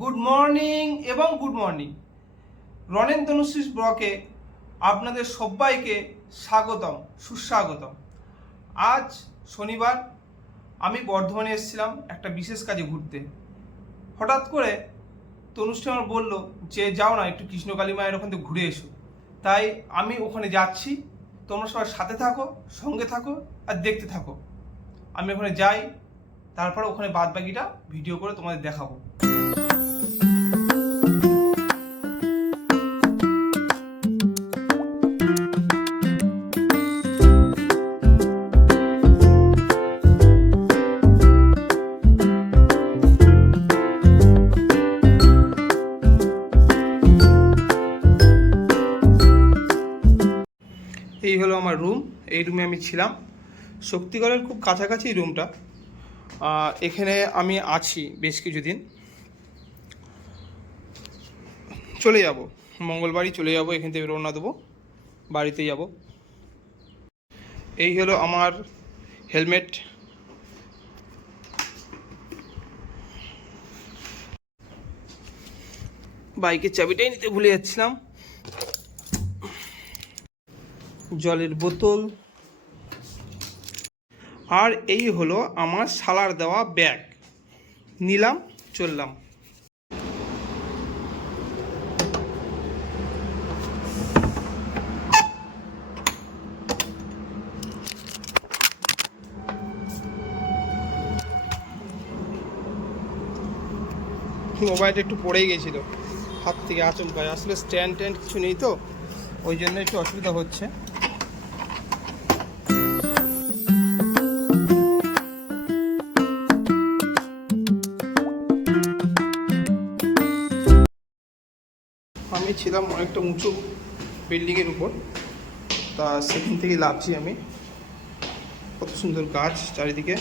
Good morning এবং good morning. Ranen Tanushree ব্লকে আপনাদের সবাইকে স্বাগতম, সুস্বাগতম। আজ শনিবার, আমি বর্ধমানে এসেছিলাম একটা বিশেষ কাজে ঘুরতে। হঠাৎ করে তনুশ্রী আমার বললো যে যাও না, একটু কৃষ্ণকালী মায়ের ওখান থেকে ঘুরে এসো। তাই আমি ওখানে যাচ্ছি, তোমরা সবাই সাথে থাকো, সঙ্গে থাকো আর দেখতে থাকো। আমি ওখানে যাই, তারপরে ওখানে বাদ বাকিটা ভিডিও করে তোমাদের দেখাবো। এই হলো আমার রুম। এই রুমে আমি ছিলাম, শক্তিগড়ের খুব কাছাকাছি রুমটা। এখানে আমি আছি বেশ কিছুদিন। চলে যাব মঙ্গলবারই চলে যাব, এখান থেকে রওনা দেবো, বাড়িতে যাব। এই হলো আমার হেলমেট। বাইকের চাবিটাই নিতে ভুলে যাচ্ছিলাম। জলের বোতল, আর এই হলো আমার শালার দেওয়া ব্যাগ। নিলাম, চললাম। মোবাইলটা একটু পড়েই গেছিলো হাত থেকে আচমকায়, আসলে স্ট্যান্ড ট্যান্ড কিছু নেই তো, ওই জন্য একটু অসুবিধা হচ্ছে। আমি ছিলাম অনেকটা উঁচু বিল্ডিংয়ের উপর, তা সেখান থেকেই লাফছি আমি। কত সুন্দর গাছ, চারিদিকে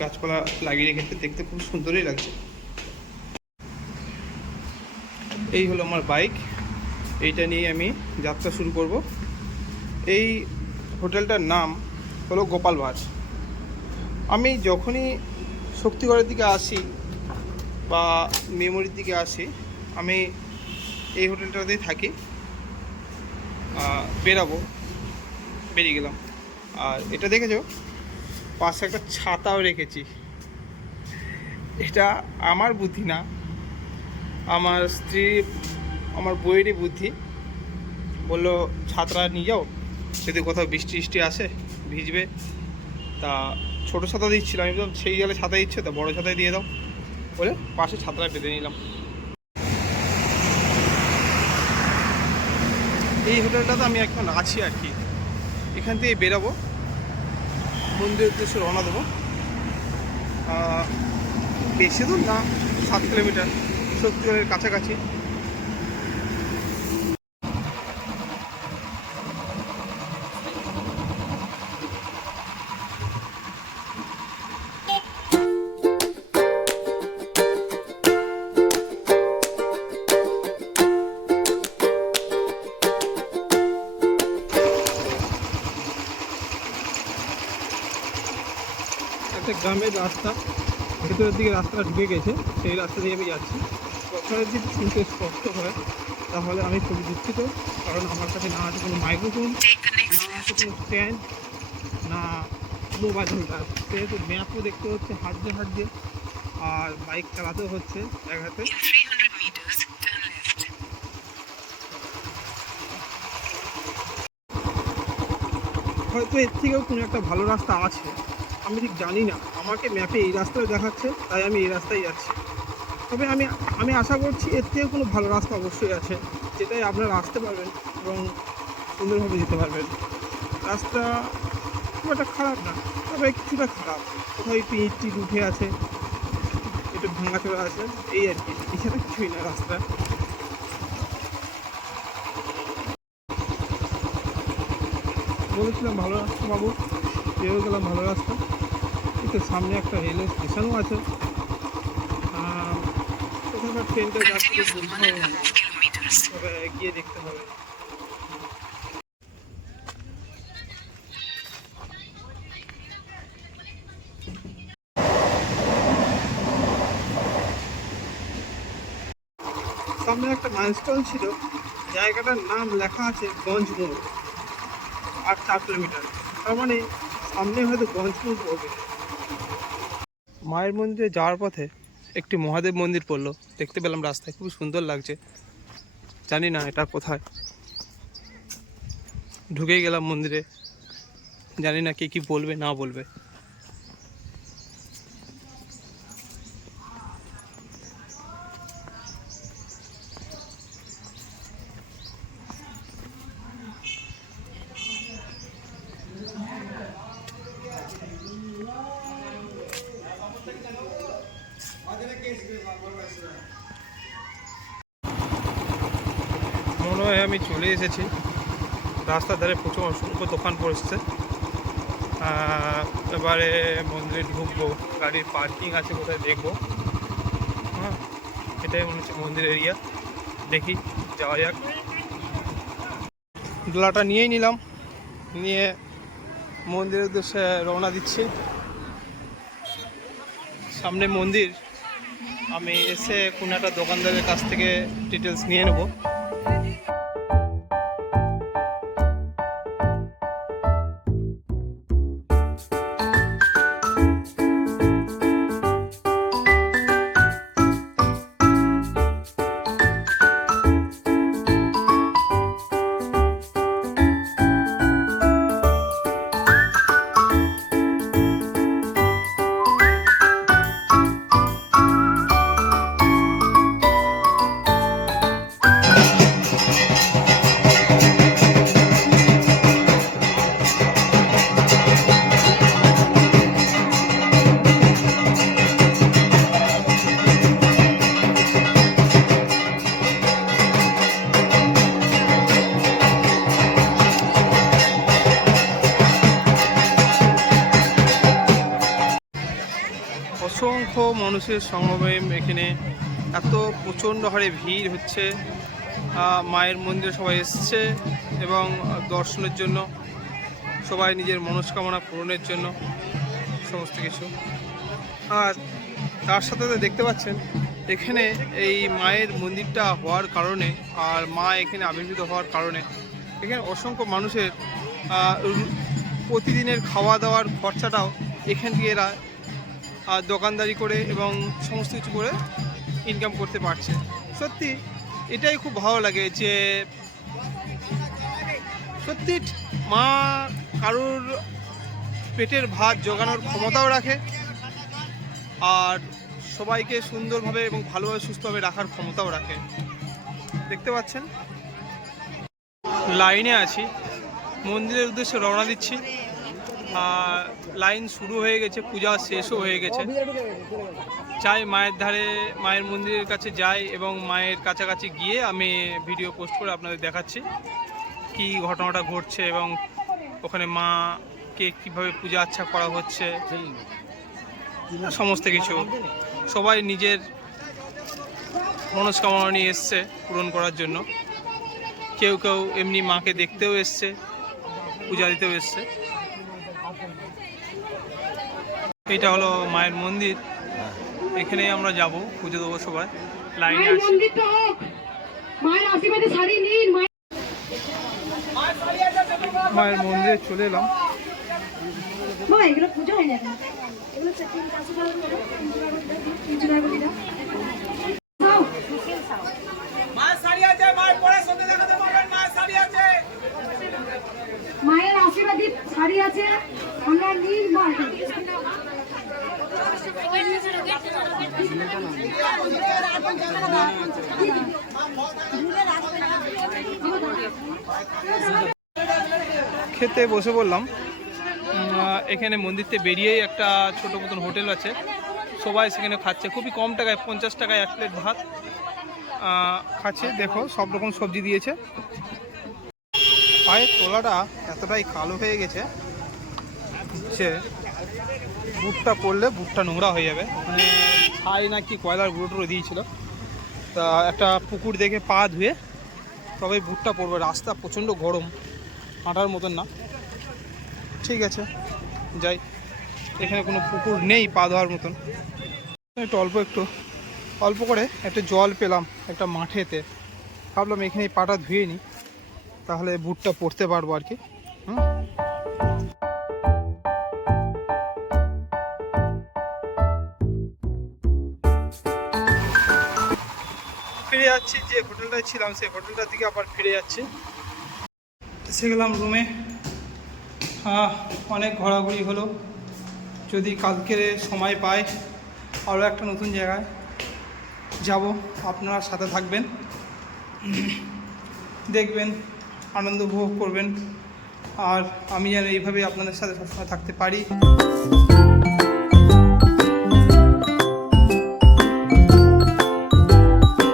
গাছপালা লাগিয়ে রেখেছে, দেখতে খুব সুন্দরই লাগছে। এই হলো আমার বাইক, এইটা নিয়ে আমি যাত্রা শুরু করব। এই হোটেলটার নাম হলো গোপাল ভাঁড়। আমি যখনই শক্তিগড়ের দিকে আসি বা মেমোরির দিকে আসি, আমি এই হোটেলটাতেই থাকি। বেরিয়ে গেলাম। আর এটা দেখেছো, পাশে একটা ছাতাও রেখেছি। এটা আমার বুদ্ধি না, আমার স্ত্রী, আমার বইয়েরই বুদ্ধি। বললো ছাতা নিয়ে যাও, যদি কোথাও বৃষ্টি বৃষ্টি আসে ভিজবে। তা ছোটো ছাতা দিচ্ছিল, আমি বললাম সেই জলে ছাতা দিচ্ছে তো বড়ো ছাতায় দিয়ে দাও বলে পাশে ছাতাটা পেতে নিলাম। এই হোটেলটাতে আমি এখন আছি আর কি। এখান থেকে বেরাবো, মন্দিরের উদ্দেশ্যে রওনা দেবো। বেশি দূর না, 7 কিলোমিটার, শক্তিগড়ের কাছাকাছি। একটা গ্রামের রাস্তা, ভেতরের দিকে রাস্তাটা ঢুকে গেছে, সেই রাস্তা দিয়ে আমি যাচ্ছি। কথাটা যদি শুনতে স্পষ্ট হয় তাহলে আমি খুবই দুঃখিত, কারণ আমার কাছে না আছে কোনো মাইক্রোফোন, না আছে কোনো স্ট্যান্ড, না মোবাইল হোল্ডার। সেহেতু ম্যাপও দেখতে হচ্ছে হাঁটতে হাঁটতে, আর বাইক চালাতেও হচ্ছে এক হাতে। হয়তো এর থেকেও কোনো একটা ভালো রাস্তা আছে, আমি ঠিক জানি না। আমাকে ম্যাপে এই রাস্তাটা দেখাচ্ছে, তাই আমি এই রাস্তায় যাচ্ছি। তবে আমি আশা করছি এর থেকে কোনো ভালো রাস্তা অবশ্যই আছে, যেটাই আপনারা আসতে পারবেন এবং সুন্দরভাবে যেতে পারবেন। রাস্তা খুব একটা খারাপ না, তবে কিছুটা খারাপ, কোথাও একটু ইট টিট উঠে আছে, একটু ভাঙাচোরা আছে, এই আর কি, এছাড়া কিছুই না রাস্তা। বলেছিলাম ভালো রাস্তা পাবো, পেয়েও গেলাম ভালো রাস্তা। কিন্তু সামনে একটা রেলওয়ে স্টেশনও আছে, কোথাকার ট্রেনটা যাচ্ছে বলতে হবে না, তবে গিয়ে দেখতে হবে। সামনে একটা মাইলস্টোন ছিল, জায়গাটার নাম লেখা আছে গঞ্জমোড়, আর 4 কিলোমিটার, তার মানে সামনে হয়তো গঞ্জমোড় পড়বে। মায়ের মন্দিরে যাওয়ার পথে একটি মহাদেব মন্দির পড়লো, দেখতে পেলাম রাস্তায়, খুবই সুন্দর লাগছে। জানি না এটা কোথায়, ঢুকে গেলাম মন্দিরে, জানি না কে কি বলবে না বলবে। মনে হয় আমি চলে এসেছি। রাস্তার ধারে প্রচুর অসংখ্য দোকান পড়েছে। এবারে মন্দিরে ঢুকবো, গাড়ির পার্কিং আছে কোথায় দেখবো। হ্যাঁ, এটাই মনে হচ্ছে মন্দির এরিয়া। দেখি, যাওয়া যাক। ডোলাটা নিয়েই নিলাম, নিয়ে মন্দিরের উদ্দেশ্যে রওনা দিচ্ছি। সামনে মন্দির, আমি এসে কোনো একটা দোকানদারের কাছ থেকে ডিটেলস নিয়ে নেব। অসংখ্য মানুষের সমাগম এখানে, এত প্রচণ্ড হারে ভিড় হচ্ছে। মায়ের মন্দিরে সবাই এসছে এবং দর্শনের জন্য, সবাই নিজের মনস্কামনা পূরণের জন্য, সমস্ত কিছু। আর তার সাথে দেখতে পাচ্ছেন এখানে এই মায়ের মন্দিরটা হওয়ার কারণে, আর মা এখানে আবির্ভূত হওয়ার কারণে এখানে অসংখ্য মানুষের প্রতিদিনের খাওয়া দাওয়ার খরচাটাও এখান থেকে এরা দোকানদারি করে এবং সমস্ত কিছু করে ইনকাম করতে পারছে। সত্যি এটাই খুব ভালো লাগে যে সত্যি মা কারোর পেটের ভাত জোগানোর ক্ষমতাও রাখে, আর সবাইকে সুন্দরভাবে এবং ভালোভাবে সুস্থভাবে রাখার ক্ষমতাও রাখে। দেখতে পাচ্ছেন লাইনে আছি, মন্দিরের উদ্দেশ্যে রওনা দিচ্ছি। লাইন শুরু হয়ে গেছে, পূজা শেষও হয়ে গেছে। চাই মায়ের ধারে, মায়ের মন্দিরের কাছে যাই এবং মায়ের কাছাকাছি গিয়ে আমি ভিডিও পোস্ট করে আপনাদের দেখাচ্ছি কি ঘটনাটা ঘটছে এবং ওখানে মাকে কীভাবে পূজা আচ্ছা করা হচ্ছে, সমস্ত কিছু। সবাই নিজের মনস্কামনা নিয়ে এসছে পূরণ করার জন্য। কেউ কেউ এমনি মাকে দেখতেও এসছে, পূজা দিতেও এসছে। এটা হলো মায়ের মন্দির, এখানে আমরা যাব, পুজো দেবো সবাই। লাইনে আছি। মায়ের মন্দিরে চলে এলাম। মায়ের আশীর্বাদী শাড়ি আছে, আমরা নীল মাল খেতে বসে বললাম। এখানে মন্দির থেকে বেরিয়েই একটা ছোট মতন হোটেল আছে, সবাই সেখানে খাচ্ছে খুবই কম টাকায়, 50 টাকায় 1 প্লেট ভাত খাচ্ছে। দেখো সব রকম সবজি দিয়েছে। পায়ের তলাটা এতটাই কালো হয়ে গেছে যে বুটটা পরলে বুটটা নোংরা হয়ে যাবে। মানে ছাই নাকি কয়লার গুঁড়ো টুড়ো দিয়েছিল, তা একটা পুকুর দেখে পা ধুয়ে তবে বুটটা পরবে। রাস্তা প্রচণ্ড গরম, হাঁটার মতন না। ঠিক আছে যাই, এখানে কোনো পুকুর নেই পা ধোয়ার মতন, একটু অল্প একটু অল্প করে একটা জল পেলাম একটা মাঠেতে, ভাবলাম এখানে পাটা ধুয়ে নিই, তাহলে বুটটা পরতে পারবো আর কি। ফিরে যাচ্ছি, যে হোটেলটায় ছিলাম সেই হোটেলটার দিকে আবার ফিরে যাচ্ছি। এসে গেলাম রুমে। অনেক ঘোরাঘুরি হলো, যদি কালকের সময় পাই আরও একটা নতুন জায়গায় যাব, আপনারা সাথে থাকবেন, দেখবেন, আনন্দ উপভোগ করবেন, আর আমি যেন এইভাবে আপনাদের সাথে সবসময় থাকতে পারি।